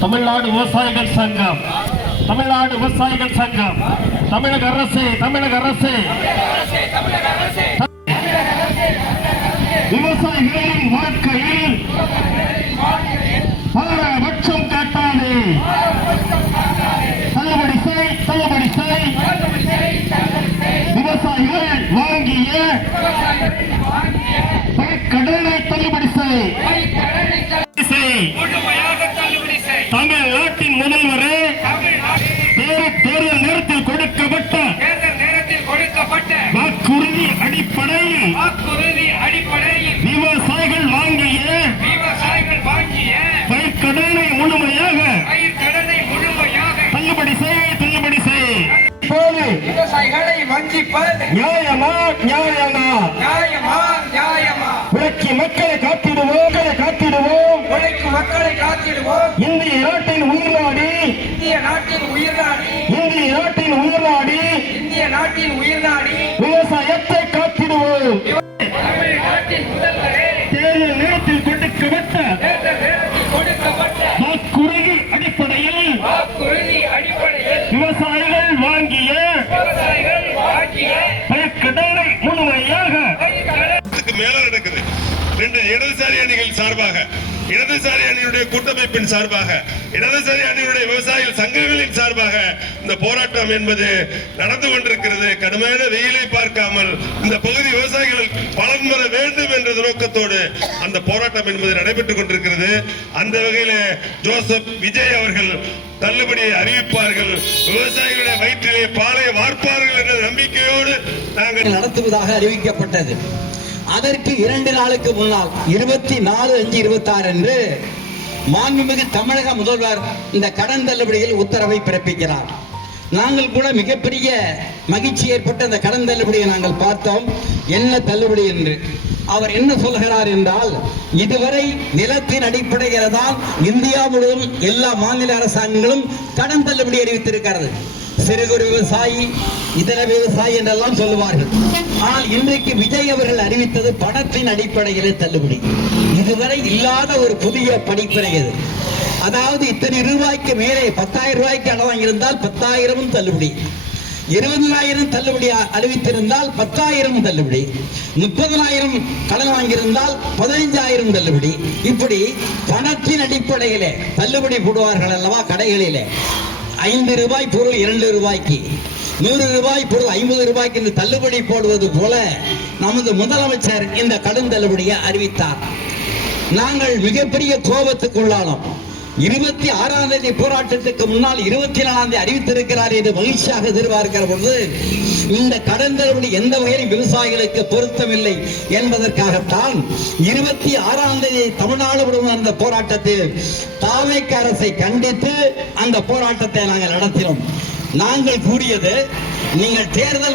தமிழ்நாடு விவசாயிகள் சங்கம், தமிழ்நாடு விவசாயிகள் சங்கம், தமிழக அரசு, தமிழக அரசு, விவசாயிகளின் வாழ்க்கையில் பாரபட்சம் காட்டாது. தள்ளுபடி செய், தள்ளுபடி செய். விவசாயிகள் வாங்கிய கடனை தள்ளுபடி செய். தமிழ்நாட்டின் முதல்வரே, தேர்தல் நேரத்தில் கொடுக்கப்பட்ட வாக்குறுதி அடிப்படையில் விவசாயிகள் வாங்கிய பயிர்க்கடனை முழுமையாக தள்ளுபடி செய், தள்ளுபடி செய். விவசாயிகளை வஞ்சிப்பது நியாயமா, நியாயமா? நியாயமா, நியாயமா? உழைக்கும் மக்களை காத்திடுவோம், காத்திடுவோம். உழைக்கும் மக்களை காத்திடுவோம். இந்திய நாட்டின் உயிர்நாடி, இந்திய நாட்டின் உயிர்நாடி, இந்திய நாட்டின் உயிர்நாடி, இந்திய நாட்டின் உயிர்நாடி, விவசாயத்தை காத்திடுவோம். தமிழ்நாட்டின் முதல்வரே, தேர்தல் நேரத்தில் கொடுக்கப்பட்ட வாக்குறுதி அடிப்படையில் விவசாயிகள் வாங்கிய பயிர்க்கடனை முழுமையாக மேல நடக்குது. ரெண்டு இடதுசாரி அணிகள் சார்பாக, இடதுசாரி அணியுடைய கூட்டமைப்பின் சார்பாக, இடதுசாரி அணியுடைய விவசாயிகள் சங்கங்களின் சார்பாக இந்த போராட்டம் என்பது நடந்து கொண்டிருக்கிறது. கடுமையான வெயிலை பார்க்காமல் இந்த பகுதி விவசாயிகள் பலன் பெற வேண்டும் என்ற நோக்கத்தோடு அந்த போராட்டம் என்பது நடைபெற்றுக் கொண்டிருக்கிறது. அந்த வகையில் ஜோசப் விஜய் அவர்கள் தள்ளுபடியை அறிவிப்பார்கள், விவசாயிகளுடைய வயிற்றிலே பாலை வார்ப்பார்கள் என்ற நம்பிக்கையோடு நாங்கள் நடத்துவதாக அறிவிக்கப்பட்டது. அதற்கு 2 நாளுக்கு முன்னால் 24/5/26 அன்று மாண்புமிகு தமிழக முதல்வர் இந்த கடன் தள்ளுபடியில் உத்தரவை பிறப்பிக்கிறார். நாங்கள் கூட மிகப்பெரிய மகிழ்ச்சி ஏற்பட்ட அந்த கடன் தள்ளுபடியை நாங்கள் பார்த்தோம். என்ன தள்ளுபடி என்று அவர் என்ன சொல்கிறார் என்றால், இதுவரை நிலத்தின் அடிப்படையில் தான் இந்தியா முழுவதும் எல்லா மாநில அரசாங்கங்களும் கடன் தள்ளுபடி அறிவித்திருக்கிறது. சிறு குறு விவசாயி, இதர விவசாயி என்றெல்லாம் சொல்லுவார்கள். ஆனால் இன்றைக்கு விஜய் அவர்கள் அறிவித்தது பணத்தின் அடிப்படையிலே தள்ளுபடி. இதுவரை இல்லாத ஒரு புதிய படிப்பினை இது. அதாவது இத்தனை ரூபாய்க்கு மேலே 10,000 ரூபாய்க்கு கடன் வாங்கியிருந்தால் 10,000 தள்ளுபடி, 20,000 தள்ளுபடி அறிவித்திருந்தால் 10,000 தள்ளுபடி, 30,000 கடன் வாங்கியிருந்தால் 15,000 தள்ளுபடி. இப்படி பணத்தின் அடிப்படையிலே தள்ளுபடி போடுவார்கள் அல்லவா கடைகளிலே. 5 ரூபாய் பொருள் 2 ரூபாய்க்கு, 100 ரூபாய் பொருள் 50 ரூபாய்க்கு என்று தள்ளுபடி போடுவது போல நமது முதலமைச்சர் இந்த கடன் தள்ளுபடியை அறிவித்தார். நாங்கள் மிகப்பெரிய கோபத்துக்குள்ளானோம். 26ஆம் தேதி போராட்டத்துக்கு முன்னால் 24ஆம் தேதி அறிவித்திருக்கிறார் என்று மகிழ்ச்சியாக எதிர்பார்க்கிற பொழுது இந்த கடன் தள்ளுபடி எந்த வகையிலும் விவசாயிகளுக்கு பொருத்தமில்லை என்பதற்காகத்தான் 26ஆம் தேதி தமிழ்நாடு முழுவதும் அந்த போராட்டத்தில் தாவேக அரசை கண்டித்து அந்த போராட்டத்தை நாங்கள் நடத்தினோம். நாங்கள் கூறியது, நீங்கள் தேர்தல்